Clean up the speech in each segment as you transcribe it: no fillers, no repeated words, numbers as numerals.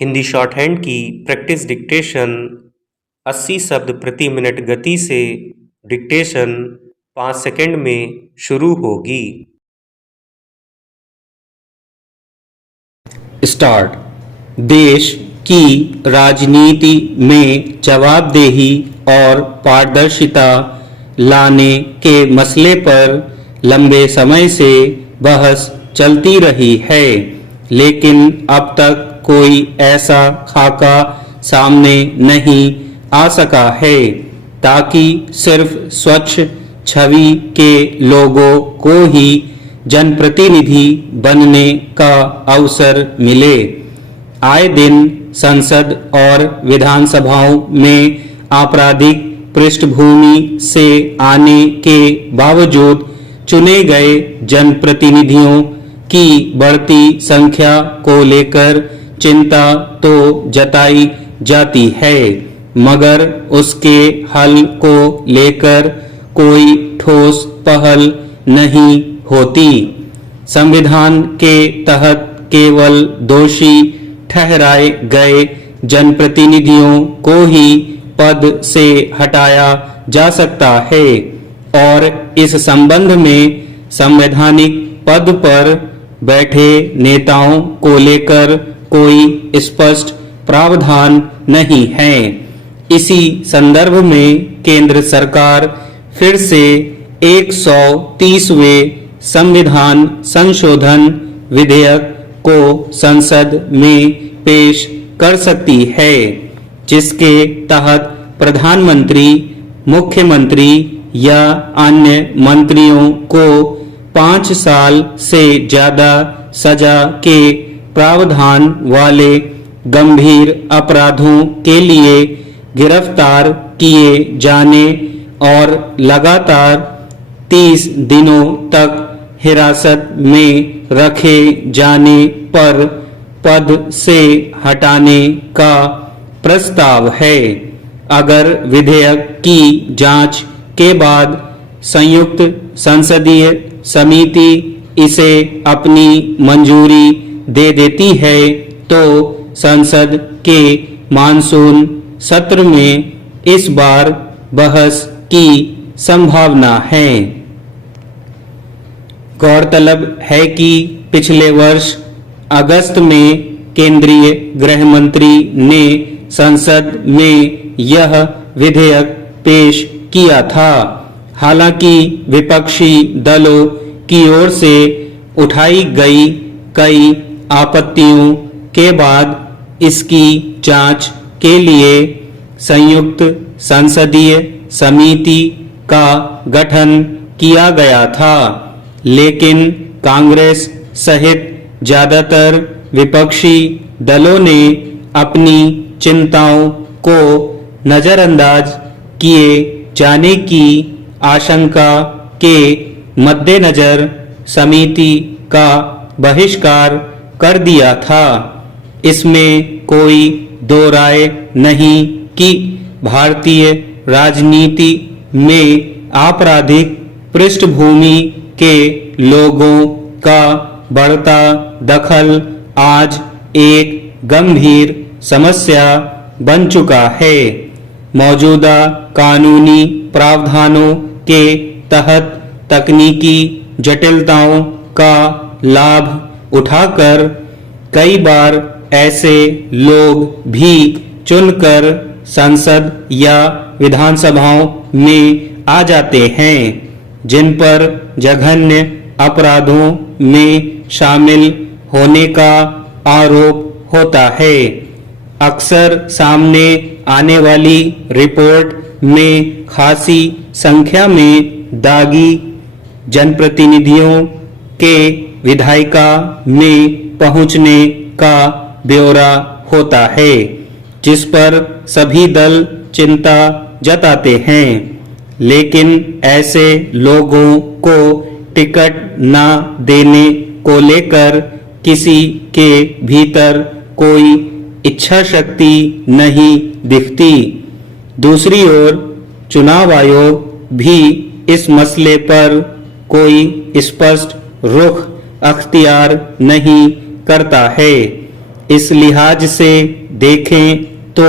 Hindi short hand की practice dictation 80 शब्द प्रति मिनट गति से डिक्टेशन 5 सेकंड में शुरू होगी। स्टार्ट। देश की राजनीति में जवाबदेही और पारदर्शिता लाने के मसले पर लंबे समय से बहस चलती रही है, लेकिन अब तक कोई ऐसा खाका सामने नहीं आ सका है ताकि सिर्फ स्वच्छ छवि के लोगों को ही जनप्रतिनिधि बनने का अवसर मिले। आए दिन संसद और विधानसभाओं में आपराधिक पृष्ठभूमि से आने के बावजूद चुने गए जनप्रतिनिधियों की बढ़ती संख्या को लेकर चिंता तो जताई जाती है, मगर उसके हल को लेकर कोई ठोस पहल नहीं होती। संविधान के तहत केवल दोषी ठहराए गए जनप्रतिनिधियों को ही पद से हटाया जा सकता है और इस संबंध में संवैधानिक पद पर बैठे नेताओं को लेकर कोई स्पष्ट प्रावधान नहीं है। इसी संदर्भ में केंद्र सरकार फिर से 130वें संविधान संशोधन विधेयक को संसद में पेश कर सकती है, जिसके तहत प्रधानमंत्री, मुख्यमंत्री या अन्य मंत्रियों को 5 साल से ज्यादा सजा के प्रावधान वाले गंभीर अपराधों के लिए गिरफ्तार किए जाने और लगातार 30 दिनों तक हिरासत में रखे जाने पर पद से हटाने का प्रस्ताव है। अगर विधेयक की जांच के बाद संयुक्त संसदीय समिति इसे अपनी मंजूरी दे देती है तो संसद के मानसून सत्र में इस बार बहस की संभावना है। गौरतलब है कि पिछले वर्ष अगस्त में केंद्रीय गृह मंत्री ने संसद में यह विधेयक पेश किया था। हालांकि विपक्षी दलों की ओर से उठाई गई कई आपत्तियों के बाद इसकी जांच के लिए संयुक्त संसदीय समिति का गठन किया गया था, लेकिन कांग्रेस सहित ज्यादातर विपक्षी दलों ने अपनी चिंताओं को नजरअंदाज किए जाने की आशंका के मद्देनजर समिति का बहिष्कार कर दिया था। इसमें कोई दो राय नहीं कि भारतीय राजनीति में आपराधिक पृष्ठभूमि के लोगों का बढ़ता दखल आज एक गंभीर समस्या बन चुका है। मौजूदा कानूनी प्रावधानों के तहत तकनीकी जटिलताओं का लाभ उठाकर कई बार ऐसे लोग भी चुनकर संसद या विधानसभाओं में आ जाते हैं जिन पर जघन्य अपराधों में शामिल होने का आरोप होता है। अक्सर सामने आने वाली रिपोर्ट में खासी संख्या में दागी जनप्रतिनिधियों के विधायिका में पहुंचने का ब्यौरा होता है, जिस पर सभी दल चिंता जताते हैं, लेकिन ऐसे लोगों को टिकट न देने को लेकर किसी के भीतर कोई इच्छा शक्ति नहीं दिखती। दूसरी ओर चुनाव आयोग भी इस मसले पर कोई स्पष्ट रुख अख्तियार नहीं करता है। इस लिहाज से देखें तो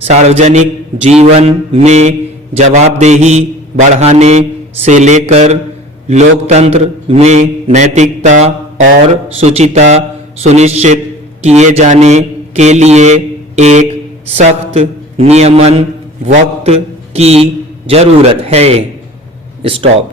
सार्वजनिक जीवन में जवाबदेही बढ़ाने से लेकर लोकतंत्र में नैतिकता और शुचिता सुनिश्चित किए जाने के लिए एक सख्त नियमन वक्त की जरूरत है। स्टॉप।